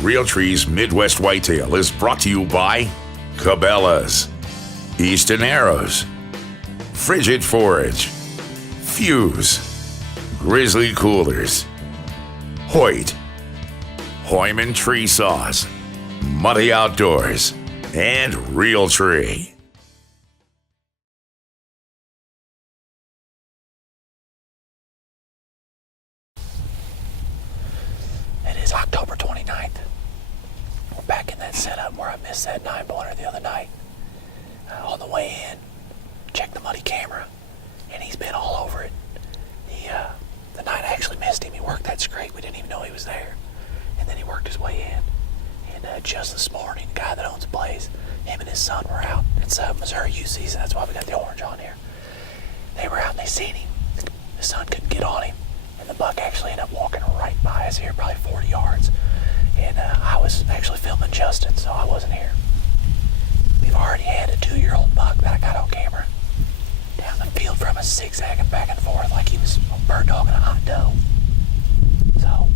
Realtree's Midwest Whitetail is brought to you by Cabela's, Easton Arrows, Frigid Forage, Fuse, Grizzly Coolers, Hoyt, Hoyman Tree Saws, Muddy Outdoors, and Realtree. It is October 29th. We're back in that setup where I missed that 9-pointer the other night. On the way in, checked the muddy camera, and he's been all over it. The night I actually missed him. He worked that scrape. We didn't even know he was there. And then he worked his way in. And just this morning, the guy that owns the place, him and his son were out. It's Missouri youth season. That's why we got the orange on here. They were out and they seen him. His son couldn't get on him. And the buck actually ended up walking right by us here, probably 40 yards. And I was actually filming Justin, so I wasn't here. We've already had a 2-year-old buck that I got on camera down the field from us, zigzagging back and forth like he was a bird dog in a hot dough. So,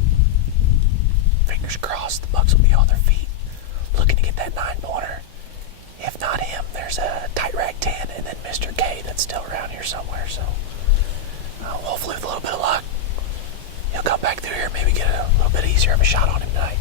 fingers crossed the bucks will be on their feet, looking to get that 9-pointer. If not him, there's a Tight Rag 10 and then Mr. K that's still around here somewhere. So, hopefully with a little bit of luck, he'll come back through here and maybe get a little bit easier of a shot on him tonight.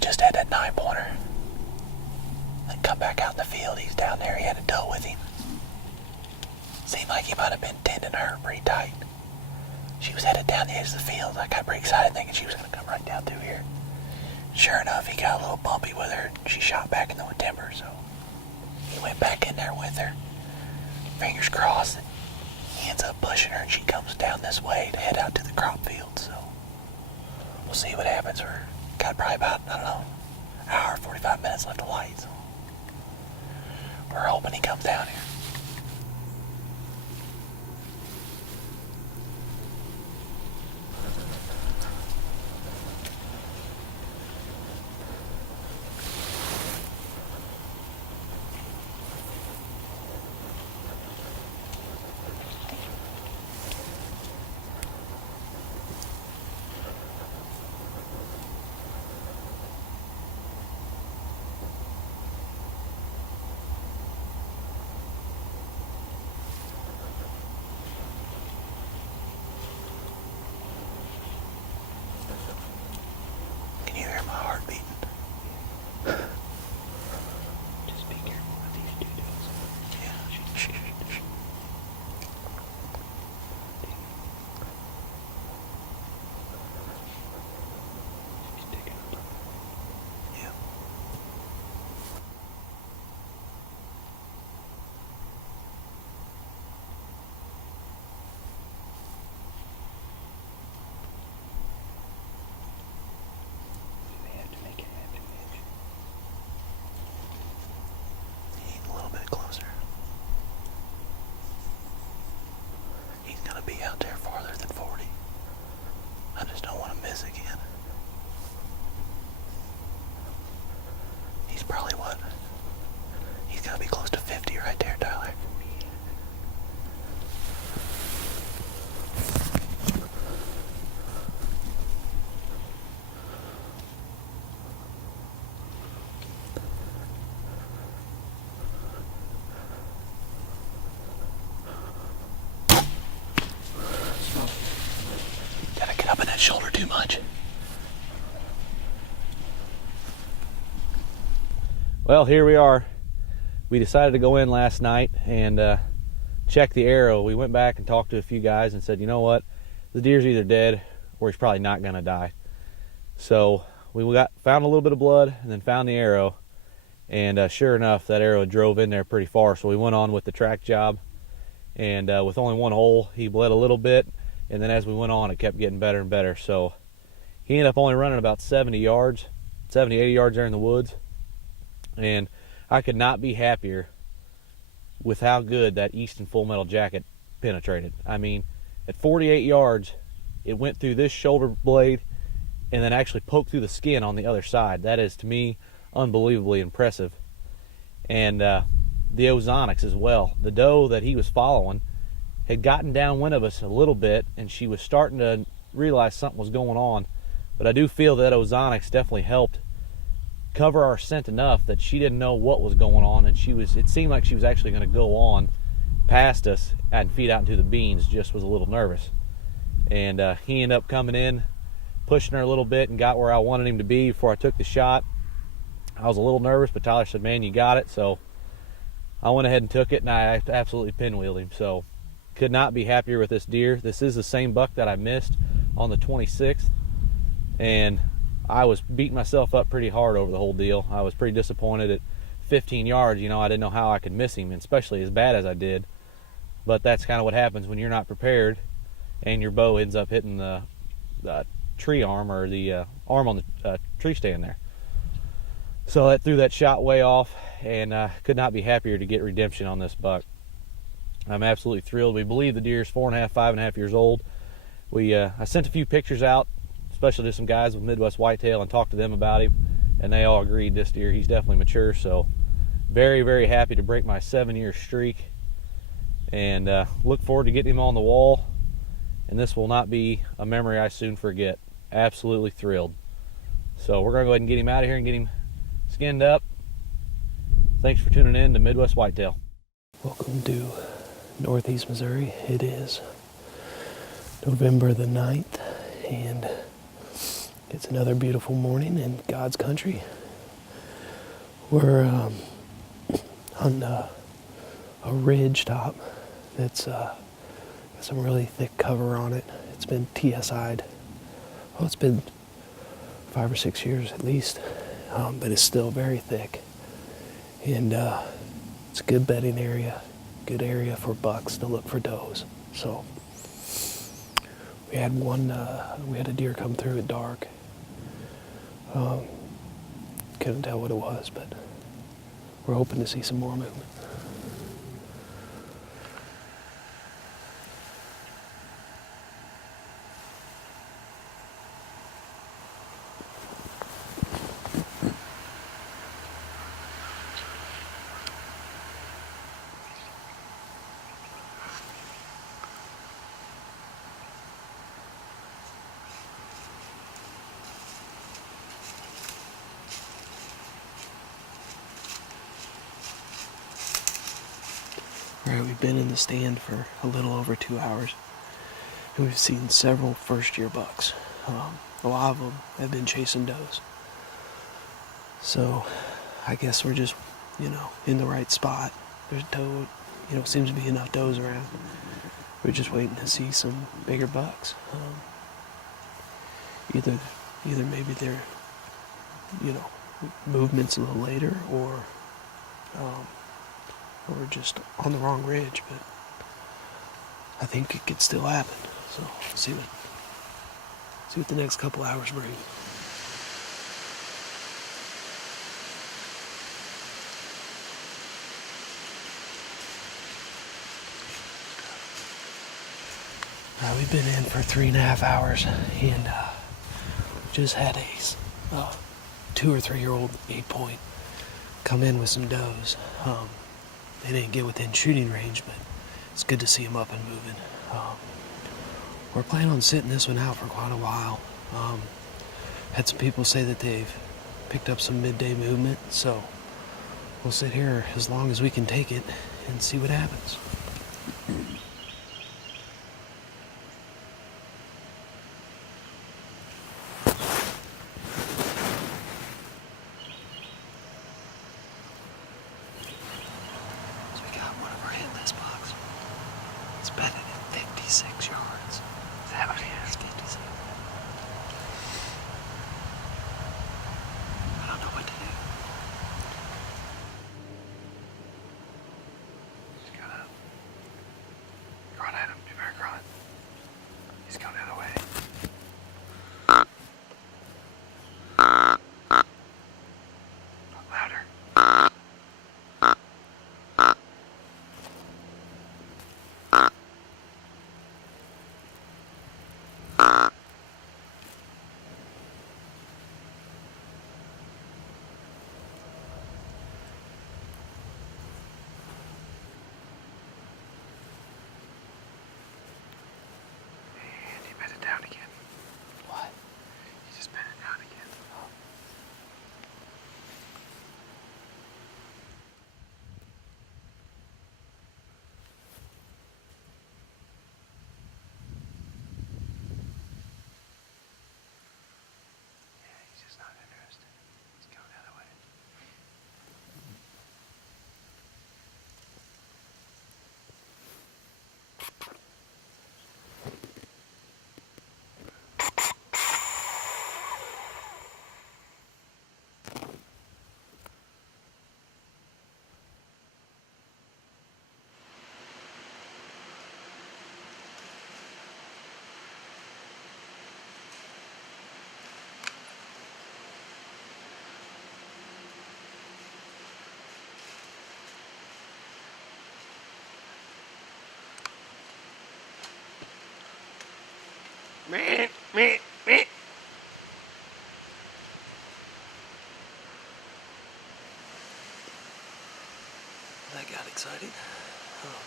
Just had that 9-pointer. Then come back out in the field. He's down there. He had a doe with him. Seemed like he might have been tending her pretty tight. She was headed down the edge of the field. I got pretty excited thinking she was going to come right down through here. Sure enough, he got a little bumpy with her. She shot back in the timber, so he went back in there with her. Fingers crossed that he ends up pushing her and she comes down this way to head out to the crop field. So we'll see what happens. We're got probably about, I don't know, hour, 45 minutes left of light. So we're hoping he comes down here. that shoulder too much. Well, here we are. We decided to go in last night and check the arrow. We went back and talked to a few guys and said, you know what? The deer's either dead or he's probably not going to die. So we found a little bit of blood and then found the arrow. And sure enough, that arrow drove in there pretty far. So we went on with the track job. And with only one hole, he bled a little bit. And then as we went on, it kept getting better and better. So he ended up only running about 70 yards, 70, 80 yards there in the woods. And I could not be happier with how good that Easton Full Metal Jacket penetrated. I mean, at 48 yards, it went through this shoulder blade and then actually poked through the skin on the other side. That is, to me, unbelievably impressive. And the ozonics as well. The doe that he was following had gotten downwind of us a little bit, and she was starting to realize something was going on. But I do feel that ozonics definitely helped cover our scent enough that she didn't know what was going on, and it seemed like she was actually going to go on past us and feed out into the beans, just was a little nervous. And he ended up coming in, pushing her a little bit, and got where I wanted him to be before I took the shot. I was a little nervous, but Tyler said, man, you got it. So I went ahead and took it, and I absolutely pinwheeled him. So could not be happier with this deer. This is the same buck that I missed on the 26th, and I was beating myself up pretty hard over the whole deal. I was pretty disappointed at 15 yards. You know, I didn't know how I could miss him, especially as bad as I did. But that's kind of what happens when you're not prepared and your bow ends up hitting the tree arm or the arm on the tree stand there. So that threw that shot way off, and could not be happier to get redemption on this buck. I'm absolutely thrilled. We believe the deer is 4.5, 5.5 years old. I sent a few pictures out, especially to some guys with Midwest Whitetail, and talked to them about him, and they all agreed this deer, he's definitely mature. So very, very happy to break my 7-year streak, and look forward to getting him on the wall. And this will not be a memory I soon forget. Absolutely thrilled. So we're going to go ahead and get him out of here and get him skinned up. Thanks for tuning in to Midwest Whitetail. Welcome to Northeast Missouri. It is November the 9th, and it's another beautiful morning in God's country. We're on a ridge top that's got some really thick cover on it. It's been TSI'd. Oh, it's been 5 or 6 years at least, but it's still very thick. And it's a good bedding area, good area for bucks to look for does. So we had a deer come through at dark. Couldn't tell what it was, but we're hoping to see some more movement. Alright, we've been in the stand for a little over 2 hours, and we've seen several first-year bucks. A lot of them have been chasing does. So I guess we're just, in the right spot. There's doe, seems to be enough does around. We're just waiting to see some bigger bucks. Either maybe they're, movements a little later, or just on the wrong ridge, but I think it could still happen. So see what the next couple hours bring. We've been in for 3.5 hours, and just had a 2 or 3 year old 8-point come in with some does. They didn't get within shooting range, but it's good to see them up and moving. We're planning on sitting this one out for quite a while. Had some people say that they've picked up some midday movement, so we'll sit here as long as we can take it and see what happens. bedded at 56 yards. Is that what it is? 56. I don't know what to do. Just gotta run at him. You better run. He's coming the other way. Louder. And he bedded down again. What? He just bedded down again. Oh. Yeah, he's just not interested. He's going the other way. Meh, meh, meh. That got exciting. Oh.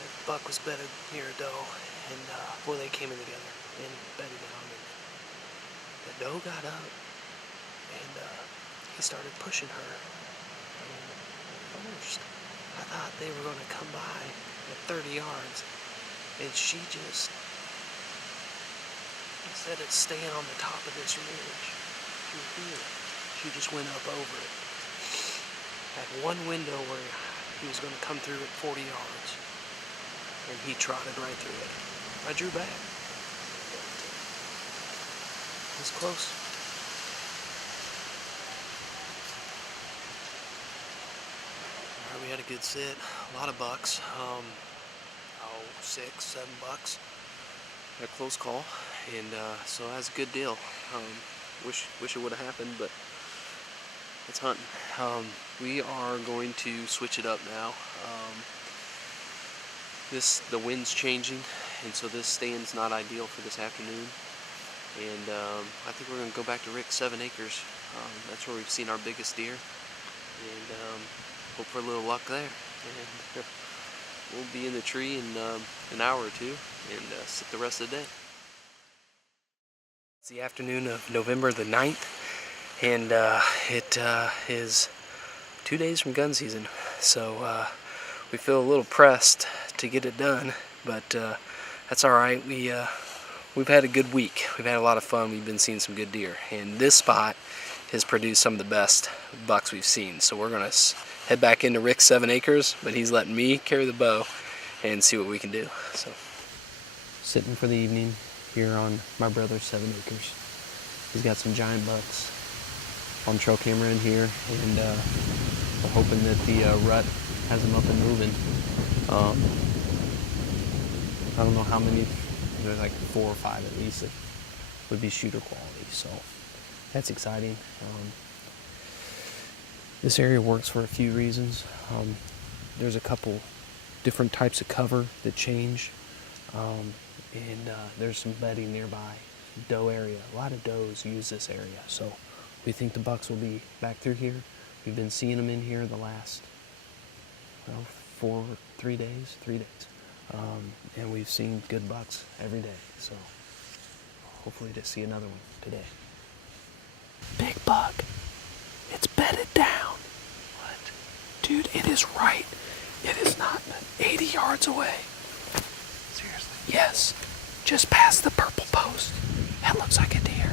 That buck was bedded near a doe, and well, they came in together and bedded down, and the doe got up, and he started pushing her. And first, I thought they were going to come by at 30 yards, and she just, instead of staying on the top of this ridge through here, she just went up over it. Had one window where he was going to come through at 40 yards, and he trotted right through it. I drew back. It was close. Alright, we had a good sit. A lot of bucks. 6, 7 bucks. Had a close call, and so that's a good deal. Wish it would have happened, but it's hunting. We are going to switch it up now. The wind's changing, and so this stand's not ideal for this afternoon. And I think we're going to go back to Rick's 7 acres. That's where we've seen our biggest deer, and hope for a little luck there. And we'll be in the tree in an hour or two and sit the rest of the day. It's the afternoon of November the 9th, and it is 2 days from gun season, so we feel a little pressed to get it done, but that's alright. We've had a good week. We've had a lot of fun. We've been seeing some good deer, and this spot has produced some of the best bucks we've seen, so we're going to head back into Rick's 7 acres, but he's letting me carry the bow and see what we can do. So, sitting for the evening here on my brother's 7 acres. He's got some giant bucks on trail camera in here, and we're hoping that the rut has them up and moving. I don't know how many, there's like 4 or 5 at least that would be shooter quality, so that's exciting. This area works for a few reasons. There's a couple different types of cover that change, and there's some bedding nearby. Doe area, a lot of does use this area, so we think the bucks will be back through here. We've been seeing them in here the last 3 days, and we've seen good bucks every day, so hopefully to see another one today. Big buck, it's bedded down. What? Dude, it is right. It is not 80 yards away. Seriously? Yes, just past the purple post. That looks like a deer.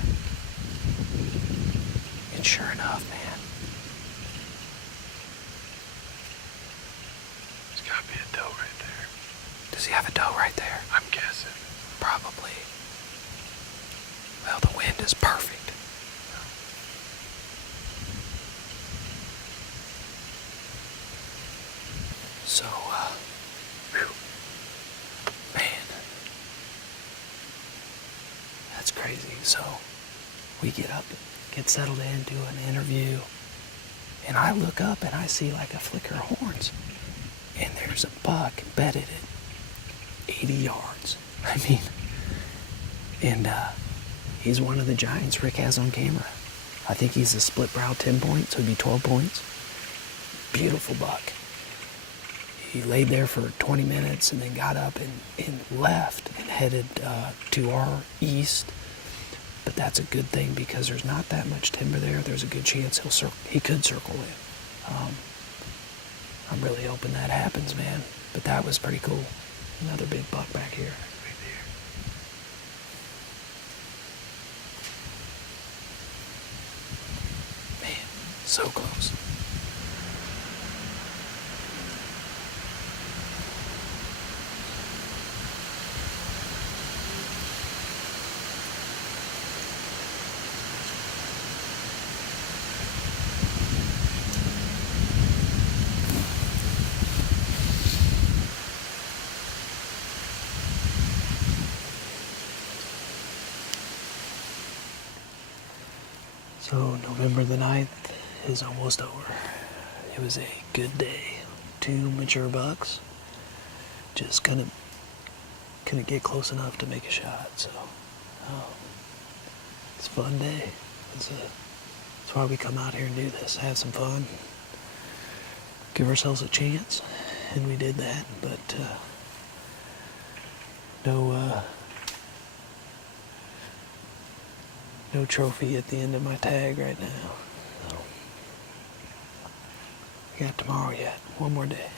And sure enough, man. Might be a doe right there. Does he have a doe right there? I'm guessing. Probably. Well, the wind is perfect. So, man, that's crazy. So, we get up, get settled in, do an interview, and I look up and I see like a flicker of horns, and there's a buck bedded at 80 yards. I mean, and he's one of the giants Rick has on camera. I think he's a split brow 10 points, so it'd be 12 points. Beautiful buck. He laid there for 20 minutes and then got up and left and headed to our east. But that's a good thing because there's not that much timber there. There's a good chance he could circle in. I'm really hoping that happens, man. But that was pretty cool. Another big buck back here. Right there. Man, so close. So November the 9th is almost over. It was a good day. 2 mature bucks. Just couldn't get close enough to make a shot. So it's a fun day. That's why we come out here and do this. Have some fun. Give ourselves a chance. And we did that. But no trophy at the end of my tag right now. So, I got tomorrow yet. One more day.